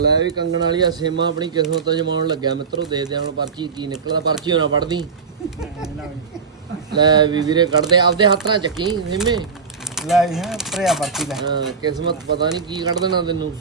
ਲੈ ਵੀ ਕੰਗਣ ਵਾਲੀ ਆ ਸੇਮਾ ਆਪਣੀ ਕਿਸਮਤ ਜਮਾਉਣ ਲੱਗਿਆ ਮਿੱਤਰੋ। ਦੇਖਦੇ ਹਾਂ ਹੁਣ ਪਰਚੀ ਕੀ ਨਿਕਲਦਾ। ਪਰਚੀ ਹੋਣਾ ਪੜਦੀ ਲੈ ਵੀ ਵੀਰੇ ਕੱਢਦੇ ਆਪਦੇ ਹੱਥ ਨਾਲ ਚੱਕੀ ਸੇਮੇ ਲੈ ਹੈ ਭਰਿਆ ਪਰਚੀ ਲੈ। ਹਾਂ ਕਿਸਮਤ ਪਤਾ ਨਹੀਂ ਕੀ ਕੱਢ ਦੇਣਾ ਤੈਨੂੰ।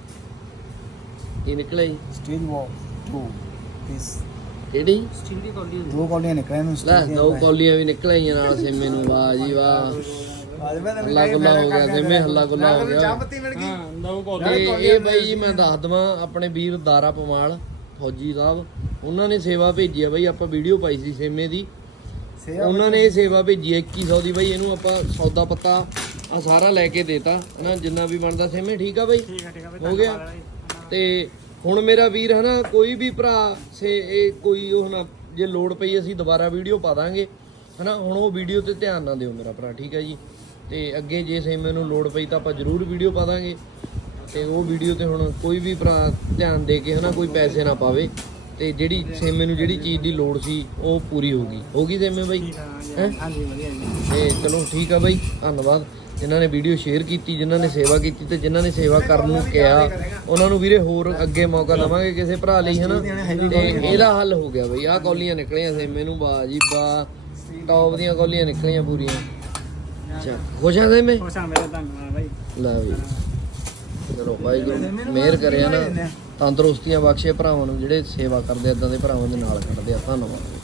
ਕੀ ਨਿਕਲਿਆ ਜੀ? ਸਟੀਲ ਵਾਲ 2 ਪੀਸ ਕਿਹੜੀ? ਸਟੀਲ ਦੀ ਕੌਲੀ। ਦੋ ਕੌਲੀਆਂ ਨਿਕਲੀਆਂ ਨੂੰ ਲੈ ਸਟੀਲ ਦੋ ਕੌਲੀਆਂ ਵੀ ਨਿਕਲੀਆਂ ਨਾਲ ਸੇਮੇ ਨੂੰ। ਵਾਹ ਜੀ ਵਾਹ, ਹੱਲਾ ਗੁੱਲਾ ਹੋ ਗਿਆ ਸੇਮੇ, ਹੱਲਾ ਗੁੱਲਾ ਹੋ ਗਿਆ। ਚਾਹ ਪੱਤੀ ਮਿਲ ਗਈ। ਹਾਂ ਦੋ ਤੇ ਇਹ ਬਾਈ ਜੀ ਮੈਂ ਦੱਸ ਦਵਾਂ ਆਪਣੇ ਵੀਰ ਦਾਰਾ ਪਮਾਲ ਫੌਜੀ ਸਾਹਿਬ, ਉਹਨਾਂ ਨੇ ਸੇਵਾ ਭੇਜੀ ਆ ਬਾਈ। ਆਪਾਂ ਵੀਡੀਓ ਪਾਈ ਸੀ ਸੇਮੇ ਦੀ, ਉਹਨਾਂ ਨੇ ਇਹ ਸੇਵਾ ਭੇਜੀ 2100 ਦੀ ਬਾਈ। ਇਹਨੂੰ ਆਪਾਂ ਸੌਦਾ ਪੱਤਾ ਆ ਸਾਰਾ ਲੈ ਕੇ ਦੇਤਾ ਹਨਾ, ਜਿੰਨਾ ਵੀ ਬਣਦਾ ਸੇਮੇ। ਠੀਕ ਆ ਬਾਈ, ਹੋ ਗਿਆ। ਤੇ ਹੁਣ ਮੇਰਾ ਵੀਰ ਹਨਾ ਕੋਈ ਵੀ ਭਰਾ ਇਹ ਕੋਈ ਉਹ ਨਾ ਜੇ ਲੋੜ ਪਈ ਅਸੀਂ ਦੁਬਾਰਾ ਵੀਡੀਓ ਪਾ ਦਾਂਗੇ ਹਨਾ। ਹੁਣ ਉਹ ਵੀਡੀਓ ਤੇ ਧਿਆਨ ਨਾ ਦਿਓ ਮੇਰਾ ਭਰਾ, ਠੀਕ ਹੈ ਜੀ। ਤੇ ਅੱਗੇ ਜੇ ਸੇਮੇ ਨੂੰ ਲੋੜ ਪਈ ਤਾਂ ਆਪਾਂ ਜ਼ਰੂਰ ਵੀਡੀਓ ਪਾ ਦਾਂਗੇ। ਤੇ ਉਹ ਵੀਡੀਓ ਤੇ ਹੁਣ ਕੋਈ ਵੀ ਭਰਾ ਧਿਆਨ ਦੇ ਕੇ ਹਨਾ ਕੋਈ ਪੈਸੇ ਨਾ ਪਾਵੇ। ਤੇ ਜਿਹੜੀ ਸੇਮੇ ਨੂੰ ਜਿਹੜੀ ਚੀਜ਼ ਦੀ ਲੋੜ ਸੀ ਉਹ ਪੂਰੀ ਹੋ ਗਈ ਸੇਮੇ ਬਾਈ ਹੈ। ਹਾਂਜੀ ਵਧੀਆ ਜੀ। ਤੇ ਚਲੋ ਠੀਕ ਆ ਬਾਈ, ਧੰਨਵਾਦ ਜਿਨ੍ਹਾਂ ਨੇ ਵੀਡੀਓ ਸ਼ੇਅਰ ਕੀਤੀ, ਜਿਨ੍ਹਾਂ ਨੇ ਸੇਵਾ ਕੀਤੀ ਤੇ ਜਿਨ੍ਹਾਂ ਨੇ ਸੇਵਾ ਕਰਨ ਨੂੰ ਕਿਹਾ ਉਹਨਾਂ ਨੂੰ ਵੀਰੇ ਹੋਰ ਅੱਗੇ ਮੌਕਾ ਦੇਵਾਂਗੇ ਕਿਸੇ ਭਰਾ ਲਈ ਹਨਾ। ਤੇ ਇਹਦਾ ਹੱਲ ਹੋ ਗਿਆ ਬਾਈ। ਆਹ ਕੌਲੀਆਂ ਨਿਕਲੀਆਂ ਸੇਮੇ ਨੂੰ, ਵਾਹ ਜੀ ਵਾਹ, ਟੌਪ ਦੀਆਂ ਕੌਲੀਆਂ ਨਿਕਲੀਆਂ ਪੂਰੀਆਂ। ਅੱਛਾ ਖੁਸ਼ ਆ ਸੇਮੇ? ਖੁਸ਼ ਆ ਮੇਰੇ, ਧੰਨਵਾਦ ਬਾਈ। ਲੈ ਵੀ ਚਲੋ ਵਾਹਿਗੁਰੂ ਮਿਹਰ ਕਰਿਆ ਨਾ, ਤੰਦਰੁਸਤੀਆਂ ਬਖਸ਼ੇ ਭਰਾਵਾਂ ਨੂੰ ਜਿਹੜੇ ਸੇਵਾ ਕਰਦੇ ਇਦਾਂ ਦੇ ਭਰਾਵਾਂ ਦੇ ਨਾਲ ਖੜਦੇ ਆ। ਧੰਨਵਾਦ।